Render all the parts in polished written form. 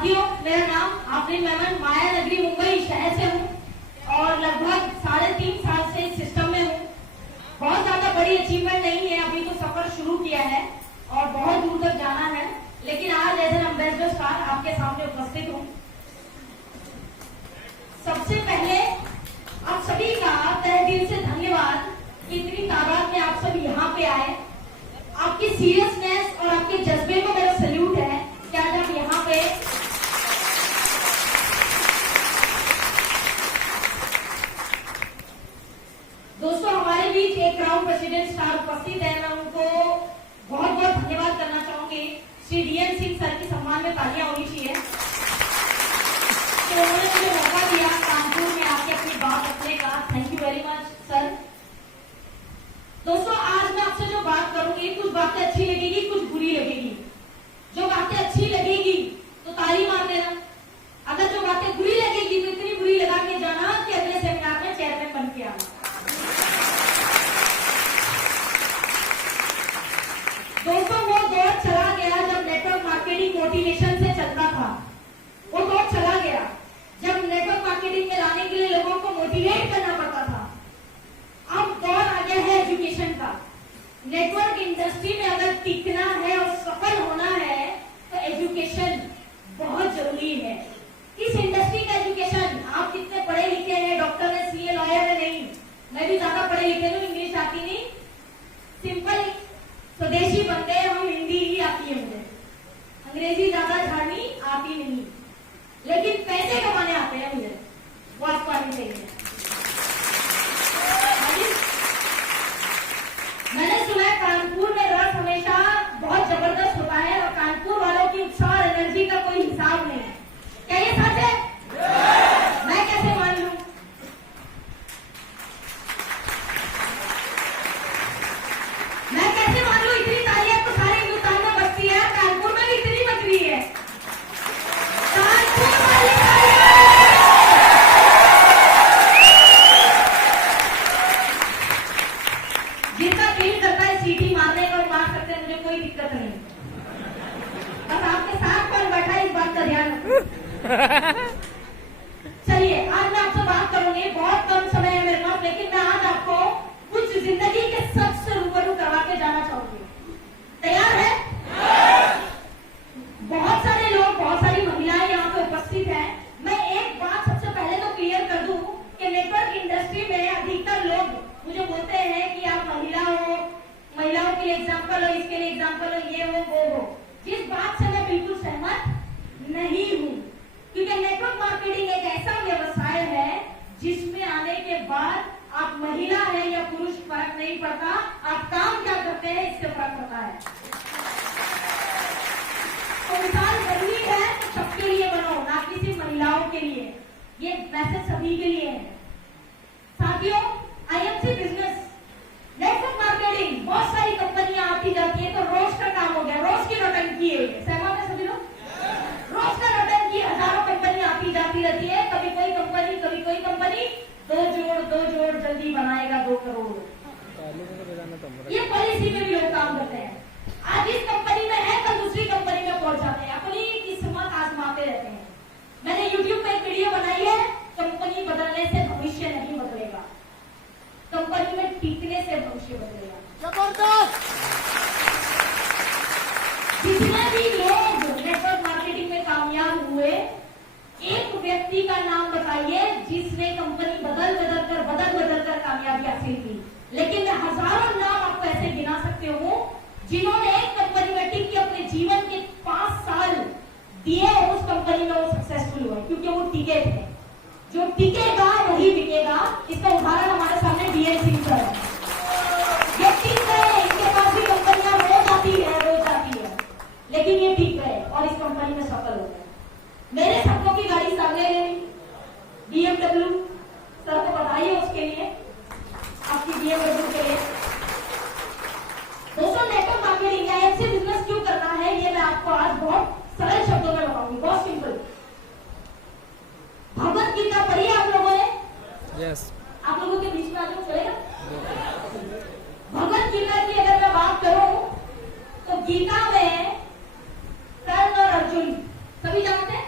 साथियों, मेरा नाम आफरीन मेमन माया नगरी मुंबई शहर से हूँ और लगभग 3.5 साल से इस सिस्टम में हूँ। बहुत ज्यादा बड़ी अचीवमेंट नहीं है, अभी तो सफर शुरू किया है और बहुत दूर तक जाना है, लेकिन आज एज एन एम्बेसडर स्टार आपके सामने उपस्थित हूँ। सबसे पहले आप सभी का तहे दिल से धन्यवाद कि इतनी तादाद में आप सभी यहाँ पे आए। आपकी सीरियसनेस और आपके जज्बे को मेरा सैल्यूट है कि आज आप यहाँ पे दोस्तों हमारे बीच एक क्राउन प्रेसिडेंट स्टार उपस्थित है। मैं उनको बहुत बहुत धन्यवाद करना चाहूंगी। श्री डीएन सिंह सर की सम्मान में तालियां होनी चाहिए तो उन्होंने मुझे मौका दिया कानपुर में आके अपनी बात रखने का। Thank you very much sir. दोस्तों आज मैं आपसे जो बात करूंगी, कुछ बातें अच्छी लगेगी, कुछ बुरी लगेगी। जो बातें अच्छी लगेगी तो ताली मार देना, अगर जो बातें बुरी लगेगी तो इतनी बुरी लगा के जाना कि अगले सेमिनार में चेयरमैन बन के आना। दोस्तों वो दौर चला गया जब नेटवर्क मार्केटिंग मोटिवेशन से चलता था। वो दौर चला गया जब नेटवर्क मार्केटिंग में लाने के लिए लोगों को मोटिवेट करना पड़ता था। अब दौर आ गया है एजुकेशन का। नेटवर्क इंडस्ट्री में अगर टिकना है और सफल होना है तो एजुकेशन बहुत जरूरी है। इस इंडस्ट्री का एजुकेशन, आप कितने पढ़े लिखे हैं, डॉक्टर है, सीए, लॉयर है, नहीं, मैं भी ज्यादा पढ़े लिखे हूँ, इंग्लिश आती नहीं, सिंपल स्वदेशी बंदे, हम हिंदी ही आती है, मुझे अंग्रेजी ज्यादा झाड़नी आती नहीं, लेकिन पैसे कमाने आते हैं मुझे, वो आपको आनी चाहिए। मैंने सुना है कानपुर में रस हमेशा बहुत जबरदस्त होता है और कानपुर वालों की उत्साह और एनर्जी का कोई हिसाब नहीं है। क्या ये सच है? मैं कैसे मान लूं? मैं कैसे मान लूं? इतनी तालियां तो सारे हिंदुस्तान में बजती है, कानपुर में भी इतनी बज रही है। कानपुर वाली जिसका दिल करता है सीटी मारने का मार सकते हैं, मुझे कोई दिक्कत नहीं। बस आपके साथ कौन बैठा है इस बात का ध्यान रखो। चलिए आज मैं आपसे बात करूंगी, बहुत कम समय है मेरे पास, लेकिन मैं आज आपको कुछ जिंदगी के सच से रूबरू करवा के जाना चाहूंगी। तैयार है? बहुत सारे लोग, बहुत सारी महिलाएं यहाँ पे उपस्थित हैं। मैं एक बात सबसे पहले तो क्लियर कर दूं कि नेटवर्क इंडस्ट्री में अधिकतर लोग मुझे बोलते हैं कि आप महिला हो, महिलाओं के लिए एग्जाम्पल हो, इसके लिए एग्जाम्पल हो, ये हो, वो हो। जिस बात से मैं बिल्कुल सहमत नहीं हूँ, क्योंकि नेटवर्क मार्केटिंग एक ऐसा व्यवसाय है जिसमें आने के बाद आप महिला है या पुरुष फर्क नहीं पड़ता, आप काम क्या करते हैं इससे फर्क पड़ता है। तो इंसान जरूरी है तो सबके लिए बनो, ना कि सिर्फ महिलाओं के लिए। ये मैसेज सभी के लिए है। साथियों, आईएमसी बिजनेस, नेटवर्क मार्केटिंग, बहुत सारी कंपनियां आती जाती है तो रोज का काम हो गया, रोज की नौटंकी है। सहमत है सभी लोग? रोज का नौटंकी, हजारों कंपनियां आती जाती रहती है, कभी कोई कंपनी कभी कोई कंपनी, दो जोड़ जल्दी बनाएगा 2 करोड़। ये पॉलिसी में भी लोग काम करते हैं। आज इस कंपनी में है कल दूसरी कंपनी में पहुंच जाते हैं, अपनी किस्मत आजमाते रहते हैं। मैंने यूट्यूब पे एक वीडियो बनाई है, कंपनी बदलने से भविष्य नहीं बदलेगा, कंपनी में टिकने से भविष्य बदलेगा। जितने भी लोग नेटवर्क मार्केटिंग में कामयाब हुए, एक व्यक्ति का नाम बताइए जिसने कंपनी बदल बदल कर कामयाबी हासिल की। लेकिन मैं हजारों नाम आपको ऐसे गिना सकते हूँ जिन्होंने एक कंपनी में टिक के अपने जीवन के 5 साल दिए और उस कंपनी में वो सक्सेसफुल हुए, क्योंकि वो टिके थे। जो टिकेगा वही बिकेगा। इसका उदाहरण हमारे सामने डीएन सिंह सर है। ये टिक गए, इनके पास भी कंपनियां रोज आती है, लेकिन ये टिक गए और इस कंपनी में सफल हो गए। मेरे सपनों की गाड़ी सामने लेनी, BMW, सर को बधाई है उसके लिए, आपकी BMW के लिए। दोस्तों नेटवर्क मार्केटिंग या ऐसे बिजनेस क्यों करना है, ये मैं आपको आज बहुत सरल शब्दों में बताऊंगी, बहुत सिंपल। भगवत गीता पढ़ी है आप लोगों ने? यस। आप लोगों के बीच में आज चलेगा? भगवत गीता की अगर मैं बात करूं तो गीता में कर्ण और अर्जुन सभी जानते हैं।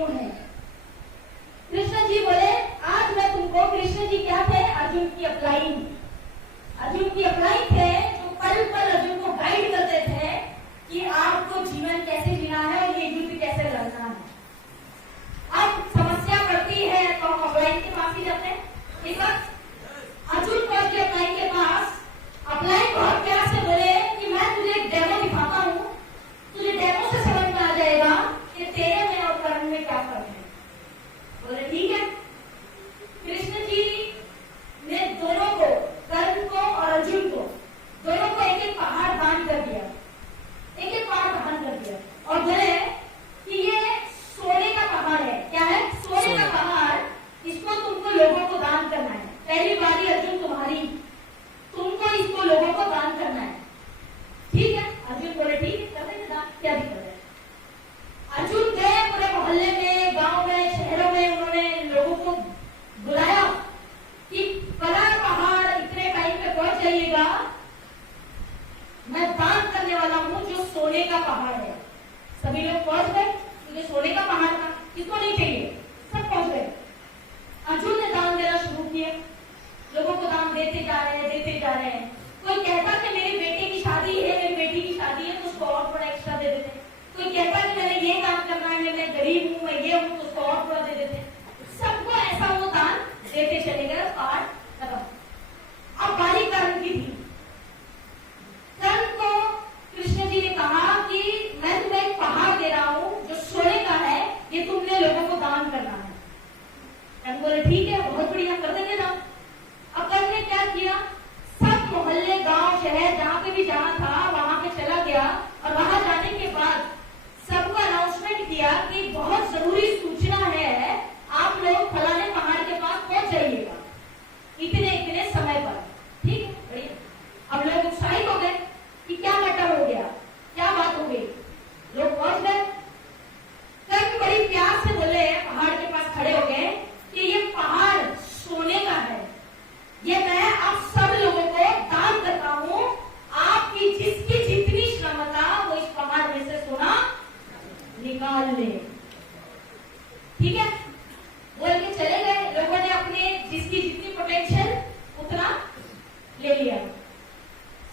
क्यों है? कृष्ण जी बोले आज मैं तुमको, कृष्ण जी क्या थे? अर्जुन की अपलाइन, अर्जुन की अपलाइन थे जो पल पल अर्जुन को गाइड करते थे कि आपको जीवन कैसे जीना है और ये युद्ध कैसे लड़ना है। अब समस्या पड़ती है तो हम अपलाइन के पास ही जाते हैं। ठीक है, अर्जुन पहुंच गए अपलाइन के पास। अपलाइन बहुत प्यार से बोले कि मैं तुझे एक डेमो दिखाता हूँ, तुझे डेमो से समझ में आ जाएगा कि तेरे में और कर्ण में क्या फर्क है। बोले ठीक है। कृष्ण जी ने दोनों को, कर्ण को और अर्जुन को, दोनों को एक एक पहाड़ दान कर दिया, एक एक पहाड़ दान कर दिया और बोले कि ये सोने का पहाड़ है। क्या है? सोने का पहाड़, इसको तुमको लोगों को दान करना है। पहली बारी अर्जुन तुम्हारी, तुमको इसको लोगों को दान करना है। ठीक है, अर्जुन बोले ठीक है, कर देंगे दान, क्या दिक्कत है। अर्जुन गए पूरे मोहल्ले में, गांव में, शहरों में, उन्होंने लोगों को बुलाया कि फला पहाड़ इतने टाइम पे पहुंच जाइएगा, मैं दान करने वाला हूं जो सोने का पहाड़ है। सभी लोग पहुंच गए क्योंकि सोने का पहाड़ था, किसको नहीं चाहिए, सब पहुंच गए। अर्जुन ने दान देना शुरू किया, लोगों को दान देते जा रहे हैं, देते जा रहे हैं। कोई कहता कि मेरी बेटे की शादी है, मेरी बेटी की शादी है, तो उसको और थोड़ा एक्स्ट्रा दे देते। कोई कहता कि मैंने ये काम करना है, मैं गरीब हूँ, मैं ये हूँ, तो उसको और थोड़ा दे देते। सबको ऐसा वो दान देते चले गए। पाठ खत्म। अब बारी कर्ण की थी। कर्ण को कृष्ण जी ने कहा कि मैं तुम्हें एक पहाड़ दे रहा हूँ जो सोने का है, ये तुमने लोगों को दान करना है। कर्ण बोले ठीक है, बहुत बढ़िया, कर देंगे दान। अब कर्ण ने क्या किया? सब मोहल्ले, गांव, शहर जहां पे भी जाना था वहां पे चला गया और वहां जाने के बाद सबको अनाउंसमेंट किया कि बहुत जरूरी सूचना है, आप लोग फलाने पहाड़ के पास पहुंच जाइएगा इतने इतने समय पर। ठीक है, बढ़िया। अब लोग उत्साहित हो गए कि क्या मैटर हो गया, क्या बात हो गई। लोग पहुंच गए। कर्ण बड़ी प्यार से बोले, पहाड़ के पास खड़े हो गए कि ये पहाड़ सोने का है, ये मैं आप सब लोगों को दान करता हूँ, आपकी जिसकी जितनी क्षमता वो इस पहाड़ में से सोना निकाल ले। ठीक है, बोल के चले गए। लोगों ने अपने जिसकी जितनी पोटेंशियल उतना ले लिया।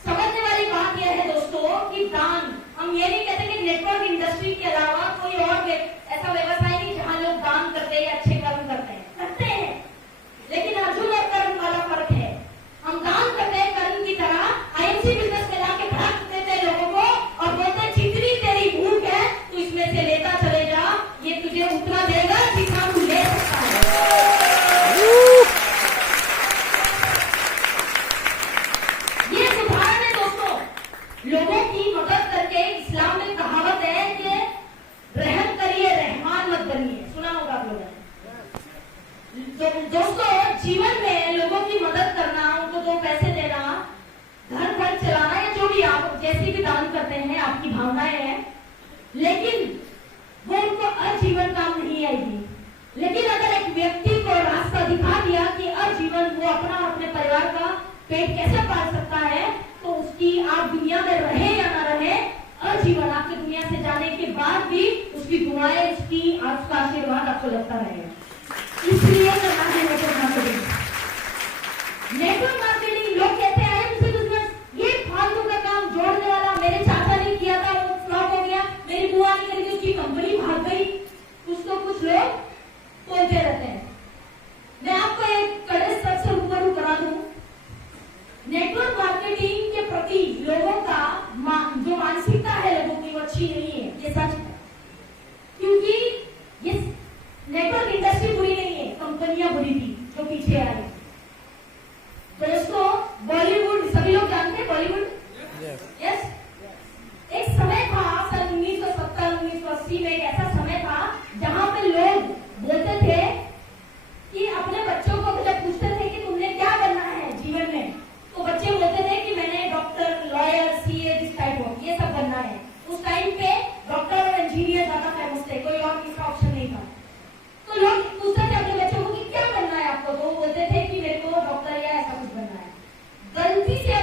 समझने वाली बात यह है दोस्तों कि दान, हम ये नहीं कहते कि नेटवर्क इंडस्ट्री के अलावा कोई और ऐसा व्यवसाय नहीं जहां लोग दान करते हैं, अच्छे कर्म करते हैं, लेकिन अर्जुन और कर्ण वाला फर्क है। हम दान करते हैं कर्ण की तरह, आईएमसी बिजनेस में जाके भड़क देते हैं लोगों को और बोलते हैं जितनी तेरी भूख है तू इसमें से लेता चले जा, ये तुझे उतना देगा जितना तू ले सकता है। ये उदाहरण है दोस्तों, लोगों की मदद करके। इस्लाम में कहावत है कि रहम करिए, रहमान मत बनिए, सुना होगा आप लोगों ने। दोस्तों, जीवन में लोगों की मदद करना, उनको दो पैसे देना, घर खर्च चलाना, या जो भी आप जैसी भी दान करते हैं, आपकी भावनाएं हैं, लेकिन वो उनको आजीवन काम नहीं आएगी। लेकिन अगर एक व्यक्ति को रास्ता दिखा दिया कि आजीवन वो अपना और अपने परिवार का पेट कैसे पाल सकता है, तो उसकी आप दुनिया में रहे या ना रहे, आजीवन आपके दुनिया से जाने के बाद भी उसकी दुआएं, उसका आशीर्वाद आपको लगता रहेगा। इसलिए करना है नेटवर्क मार्केटिंग। नेटवर्क मार्केटिंग, लोग कहते हैं आईएमसी बिजनेस ये फालतू का काम, जोड़ने वाला, मेरे चाचा ने किया था वो फ्लॉप हो गया, मेरी बुआ ने करके उसकी कंपनी भाग गई, कुछ तो कुछ लोग बोलते रहते हैं। मैं आपको एक कड़े स्तर से रूबरू करा दूं, नेटवर्क मार्केटिंग के प्रति लोगों का जो मानसिकता है लोगों की वो अच्छी नहीं है, ये सच है। क्योंकि ये नेटवर्क इंडस्ट्री बुरी नहीं है, कंपनियां बुरी थी जो पीछे आई। दोस्तों, बॉलीवुड सभी लोग जानते हैं, बॉलीवुड यस। एक समय था सन 1970-1980 में, एक ऐसा समय था जहां पे लोग बोलते थे कि अपने बच्चों को जब पूछते थे कि तुमने क्या बनना है जीवन में, तो बच्चे बोलते थे कि मैंने doctor, lawyer, CA, this type of ये सब बनना है। उस टाइम पे डॉक्टर और इंजीनियर ज्यादा फेमस थे, कोई और इसका ऑप्शन नहीं था। तो लोग पूछते थे अपने बच्चों को कि क्या बनना है आपको, तो वो बोलते थे कि मेरे को डॉक्टर या ऐसा कुछ बनना है। गलती से